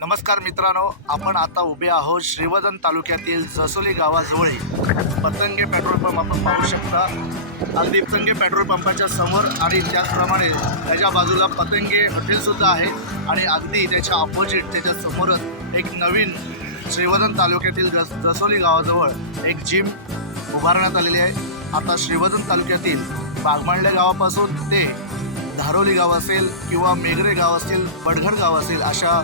नमस्कार मित्रांनो आपण आता उभे आहोत श्रीवर्धन तालुक्यातील जसोली गावाजवळ. पतंगे पेट्रोल पंप आपण पाहू शकता. अगदी पतंगे पेट्रोल पंपाच्या समोर आणि त्याचप्रमाणे त्याच्या बाजूला पतंगे हॉटेलसुद्धा आहे. आणि अगदी त्याच्या ऑपोजिट त्याच्या समोरच एक नवीन श्रीवर्धन तालुक्यातील जस जसोली गावाजवळ एक जिम उभारण्यात आलेली आहे. आता श्रीवर्धन तालुक्यातील बागमांडल्या गावापासून ते धारोली गाव असेल किंवा मेघरे गाव असेल बडघर गाव असेल अशा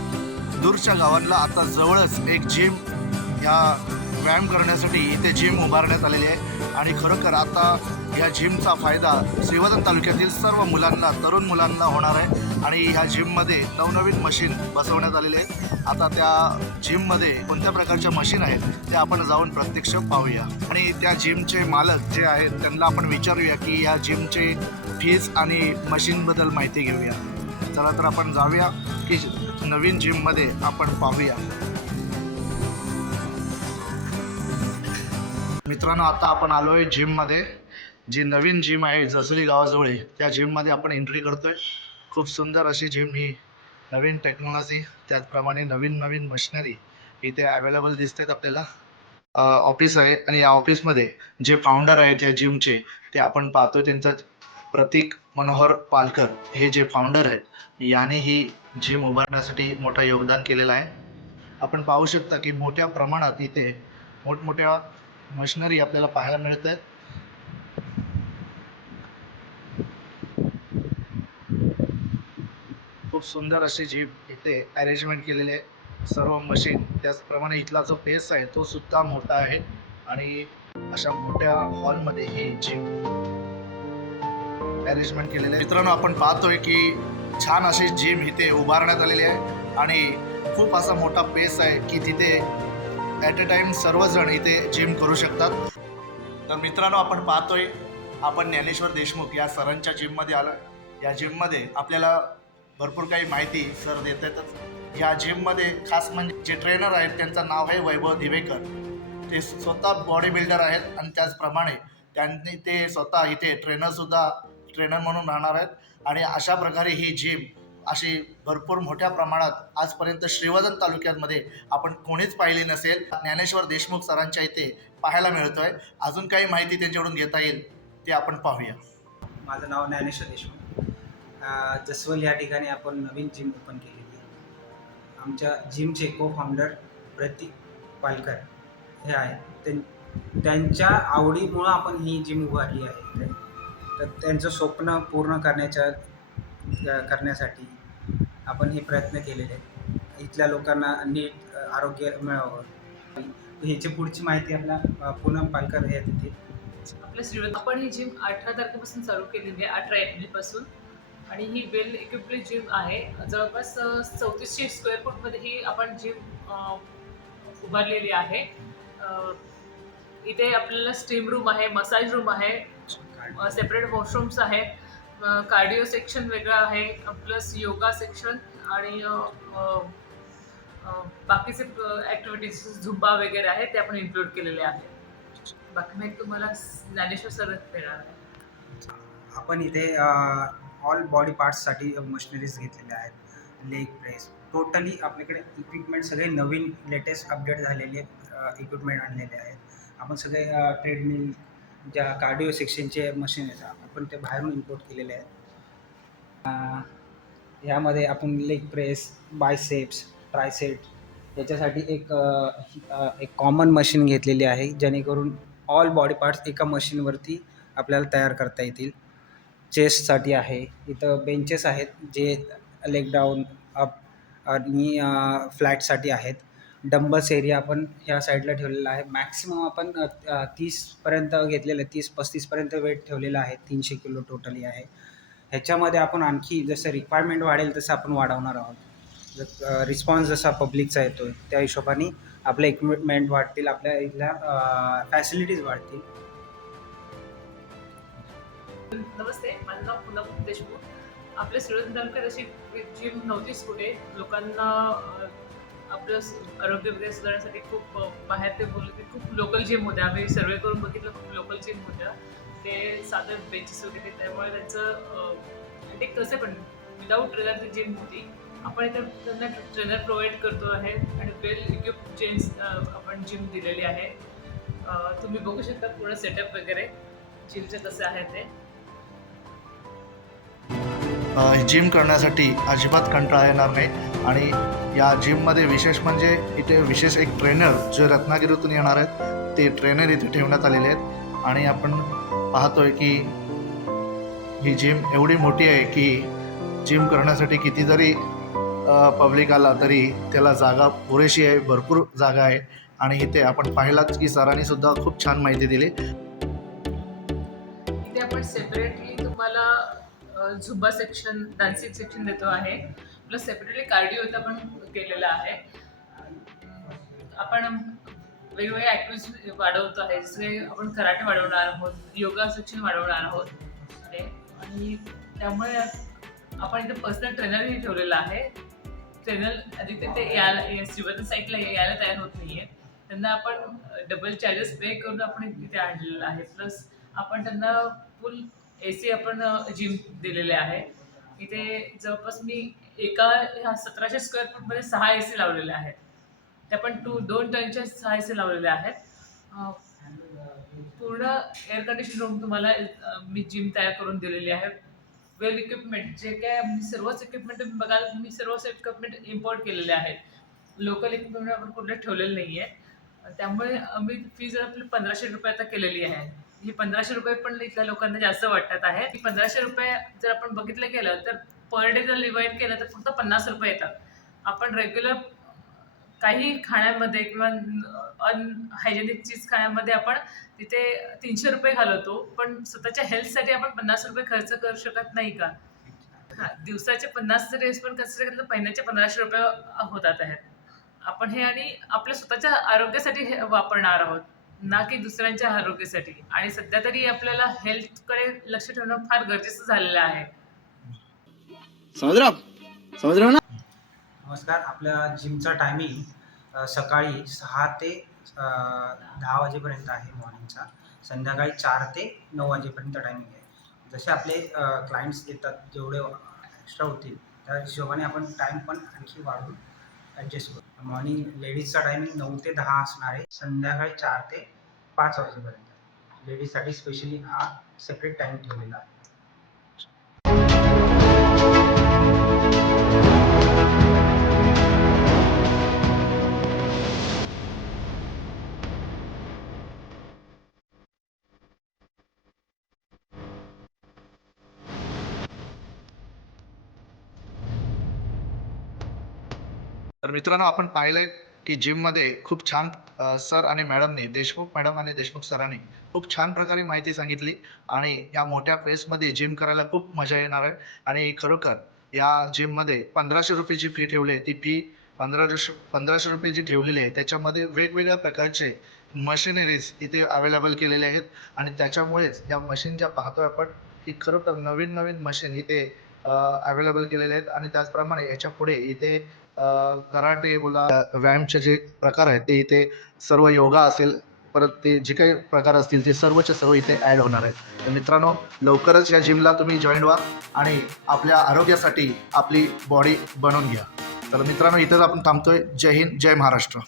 दूरच्या गावांना आता जवळच एक जिम ह्या व्यायाम करण्यासाठी इथे जिम उभारण्यात आलेली आहे. आणि खरोखर आता या जिमचा फायदा श्रीवर्धन तालुक्यातील सर्व मुलांना तरुण मुलांना होणार आहे. आणि ह्या जिममध्ये नवनवीन मशीन बसवण्यात आलेले आहेत. आता त्या जिममध्ये कोणत्या प्रकारच्या मशीन आहेत ते आपण जाऊन प्रत्यक्ष पाहूया. आणि त्या जिमचे मालक जे आहेत त्यांना आपण विचारूया की या जिमचे फीज आणि मशीनबद्दल माहिती घेऊया. चला तर आपण जाऊया की नवीन जिममध्ये आपण पाहूया. मित्रांनो आता आपण आलो आहे जिममध्ये जी नवीन जिम आहे जसरी गावाजवळ त्या त्या जिममध्ये आपण एंट्री करतोय. खूप सुंदर अशी जिम ही नवीन टेक्नॉलॉजी त्याचप्रमाणे नवीन नवीन मशिनरी इथे अवेलेबल दिसत आहेत आपल्याला ऑफिस आहे आणि या ऑफिसमध्ये जे फाउंडर आहेत या जिमचे ते आपण पाहतोय. त्यांचं प्रतीक मनोहर पालकर हे जे फाउंडर आहेत याने ही जिम उभारण्यासाठी मोठं योगदान केलेलं आहे. आपण पाहू शकता की मोठ्या प्रमाणात इथे मोठमोठ्या मशिनरी आपल्याला पाहायला मिळत आहेत. खूप सुंदर अशी जिम इथे अरेंजमेंट केलेली आहे सर्व मशीन त्याचप्रमाणे इथला जो पेस आहे तो सुद्धा मोठा आहे. आणि अशा मोठ्या हॉलमध्ये ही जिम अरेंजमेंट केलेलं आहे. मित्रांनो आपण पाहतोय की छान अशी जिम इथे उभारण्यात आलेली आहे आणि खूप असा मोठा पेस आहे की तिथे ॲट अ टाइम सर्वजण इथे जिम करू शकतात. तर मित्रांनो आपण पाहतोय आपण ज्ञानेश्वर देशमुख या सरांच्या जिममध्ये आला. या जिममध्ये आपल्याला भरपूर काही माहिती सर देत आहेतच या जिममध्ये खास म्हणजे जे ट्रेनर आहेत त्यांचं नाव आहे वैभव दिवेकर. ते स्वतः बॉडी बिल्डर आहेत आणि त्याचप्रमाणे त्यांनी ते स्वतः इथे ट्रेनरसुद्धा ट्रेनर म्हणून राहणार आहेत. आणि अशा प्रकारे ही जिम अशी भरपूर मोठ्या प्रमाणात आजपर्यंत श्रीवर्धन तालुक्यामध्ये आपण कोणीच पाहिली नसेल. ज्ञानेश्वर देशमुख सरांच्या इथे पाहायला मिळतोय. अजून काही माहिती त्यांच्याकडून घेता येईल ते आपण पाहूया. माझं नाव ज्ञानेश्वर देशमुख. जसवल या ठिकाणी आपण नवीन जिम ओपन केलेली आहे. आमच्या जिमचे को फाउंडर प्रतीक पालकर हे आहे त्यां- त्यांच्या आवडीमुळं आपण ही जिम उभारली आहे तर त्यांचं स्वप्न पूर्ण करण्याच्या करण्यासाठी आपण हे प्रयत्न केलेले. आहेत इथल्या लोकांना नीट आरोग्य मिळावं. ह्याची पुढची माहिती आपल्या पूनम पालकर हे देतील आपल्या श्रीवर्धन आपण ही जिम अठरा तारखेपासून चालू केलेली आहे अठरा एप्रिलपासून. आणि ही वेल इक्विपली जिम आहे. जवळपास चौतीसशे स्क्वेअर फूटमध्ये ही आपण जिम उभारलेली आहे. इथे आपल्याला स्टीम रूम आहे मसाज रूम आहे. सेपरेट वॉशरूम्स आहेत. कार्डिओ सेक्शन वेगळं आहे प्लस योगा सेक्शन आणि बाकीचे ॲक्टिव्हिटीज झुंबा वगैरे आहेत ते आपण इन्क्लूड केलेले आहेत. बाकी माहिती तुम्हाला ज्ञानेश्वर सर देणार आहे. आपण इथे ऑल बॉडी पार्ट्ससाठी मशिनरीज घेतलेल्या आहेत. लेग प्रेस टोटली आपल्याकडे इक्विपमेंट सगळे नवीन लेटेस्ट अपडेट झालेले इक्विपमेंट आणलेले आहेत. आपण सगळे ट्रेडमिल ज्या कार्डिओ सेक्शनचे मशीन आहेत आपण ते बाहेरून इम्पोर्ट केलेले आहेत. ह्यामध्ये आपण लेग प्रेस बायसेप्स ट्रायसेट याच्यासाठी एक एक कॉमन मशीन घेतलेली आहे जेणेकरून ऑल बॉडी पार्ट्स एका मशीनवरती आपल्याला तयार करता येतील. चेस्टसाठी आहे इथं बेंचेस आहेत जे लेग डाऊन अप आणि फ्लॅटसाठी आहेत. डंबल्स एरिया आपण ह्या साईडला ठेवलेला आहे. मॅक्सिमम आपण तीसपर्यंत घेतलेलं आहे. तीस पस्तीसपर्यंत वेट ठेवलेला आहे. तीनशे किलो टोटली आहे. ह्याच्यामध्ये आपण आणखी जसं रिक्वायरमेंट वाढेल तसं आपण वाढवणार आहोत. रिस्पॉन्स जसा पब्लिकचा येतो त्या हिशोबाने आपल्या इक्विपमेंट वाढतील आपल्या इथल्या फॅसिलिटीज वाढतील. नमस्ते माझं नाव पूनम देशमुख. आपल्या श्रीवर्धन अशी जिम नव्हतीच पुढे लोकांना आपलं आरोग्य वगैरे सुधारण्यासाठी खूप बाहेर ते बोलले खूप लोकल जिम होत्या. आम्ही सर्वे करून बघितलं खूप लोकल जिम होत्या. ते साधं बेंचेस वगैरे त्यामुळे त्यांचं ते कसे पण विदाऊट ट्रेनर ती जिम होती. आपण इथे त्यांना ट्रेनर प्रोव्हाइड करतो आहे आणि वेल इक्विप चेन्स आपण जिम दिलेली आहे. तुम्ही बघू शकता पूर्ण सेटअप वगैरे जिमचं कसं आहे ते. जिम करण्यासाठी अजिबात कंटाळा येणार नाही आणि या जिममध्ये विशेष म्हणजे इथे विशेष एक ट्रेनर जे रत्नागिरीतून येणार आहेत ते ट्रेनर इथे ठेवण्यात आलेले आहेत. आणि आपण पाहतोय की ही जिम एवढी मोठी आहे की जिम करण्यासाठी किती जरी पब्लिक आला तरी त्याला जागा पुरेशी आहे भरपूर जागा आहे. आणि इथे आपण पाहिलाच की सरांनी सुद्धा खूप छान माहिती दिली. इथे आपण सेपरेटली तुम्हाला झुंबा सेक्शन डान्सिंग सेक्शन देतो आहे. प्लस सेपरेटली कार्डिओ इथं आपण आहे. आपण वेगवेगळ्या ॲक्टिव्हिटीज वाढवतो आहे. जसे आपण कराटे वाढवणार आहोत योगा सेक्शन वाढवणार आहोत. ते आणि त्यामुळे आपण इथे पर्सनल ट्रेनरही ठेवलेला आहे. ट्रेनर अधिक ते ते यायला शिवत साईडला यायला तयार होत नाही आहे त्यांना आपण डबल चार्जेस पे करून आपण इथे आणलेलं आहे. प्लस आपण त्यांना फुल ए सी आपण जिम दिलेले आहे. इथे जवळपास मी एका ह्या सतराशे स्क्वेअर फूटमध्ये सहा ए सी लावलेले आहेत. त्या पण टू दोन टनच्या सहा ए सी लावलेले आहेत. पूर्ण एअर कंडिशन रूम तुम्हाला मी जिम तयार करून दिलेली आहे. वेल इक्विपमेंट जे काय मी सर्वच इक्विपमेंट तुम्ही बघाल मी सर्वच इक्विपमेंट इम्पोर्ट केलेले आहेत. लोकल इक्विपमेंट आपण कुठले ठेवलेलं नाही आहे त्यामुळे आम्ही जर आपली पंधराशे रुपये आता केलेली आहे. ही पंधराशे रुपये पण इथल्या लोकांना जास्त वाटत आहे. की पंधराशे रुपये जर आपण बघितलं गेलं तर पर डे जर डिवाइड केलं तर फक्त पन्नास रुपये येतात. आपण रेग्युलर काही खाण्यामध्ये किंवा अनहायजेनिक चीज खाण्यामध्ये आपण तिथे तीनशे रुपये घालवतो. पण स्वतःच्या हेल्थसाठी आपण पन्नास रुपये खर्च करू शकत नाही का? हा दिवसाचे पन्नास जरी पण कन्सिडर केलं तर महिन्याचे पंधराशे रुपये होतात आहेत. आपण हे आणि आपल्या स्वतःच्या आरोग्यासाठी हे वापरणार आहोत. ना की दुसऱ्यांच्या आरोग्यासाठी. आणि सध्या तरी आपल्याला हेल्थकडे लक्ष ठेवणं फार गरजेचं झालेलं आहे. समझ रहे हो आप समझ रहे हो ना? नमस्कार. आपल्या जिमचा टायमिंग सकाळी सहा ते अ, दहा वाजेपर्यंत आहे मॉर्निंगचा संध्याकाळी चार ते नऊ वाजेपर्यंत टायमिंग आहे. जसे आपले क्लायंट्स येतात जेवढे एक्स्ट्रा होतील त्या हिशोबाने आपण टाईम पण आणखी वाढवून ॲडजस्ट करू. मॉर्निंग लेडीजचा टायमिंग नऊ ते दहा असणार आहे. संध्याकाळी चार ते पाच वाजेपर्यंत. लेडीजसाठी स्पेशली हा सेपरेट टाईम ठेवलेला आहे. तर मित्रांनो आपण पाहिलंय की जिममध्ये खूप छान सर आणि मॅडमने देशमुख मॅडम आणि देशमुख सरांनी खूप छान प्रकारे माहिती सांगितली आणि या मोठ्या फेसमध्ये जिम करायला खूप मजा येणार आहे. आणि खरोखर या जिममध्ये पंधराशे रुपये फी ठेवली आहे ती फी पंधराशे पंधराशे रुपये जी ठेवलेली आहे त्याच्यामध्ये वेगवेगळ्या प्रकारचे मशिनरीज इथे अवेलेबल केलेले आहेत. आणि त्याच्यामुळेच या मशीन ज्या पाहतोय आपण की खरोखर नवीन नवीन मशीन इथे अवेलेबल केलेले आहेत. आणि त्याचप्रमाणे याच्यापुढे इथे कराटे बोला व्यायामचे जे प्रकार आहेत ते इथे सर्व योगा असेल परत ते जे काही प्रकार असतील ते सर्वच सर्व इथे ॲड होणार आहेत. तर मित्रांनो लवकरच या जिमला तुम्ही जॉईन व्हा आणि आपल्या आरोग्यासाठी आपली बॉडी बनवून घ्या. तर मित्रांनो इथंच आपण थांबतोय. जय हिंद जय महाराष्ट्र.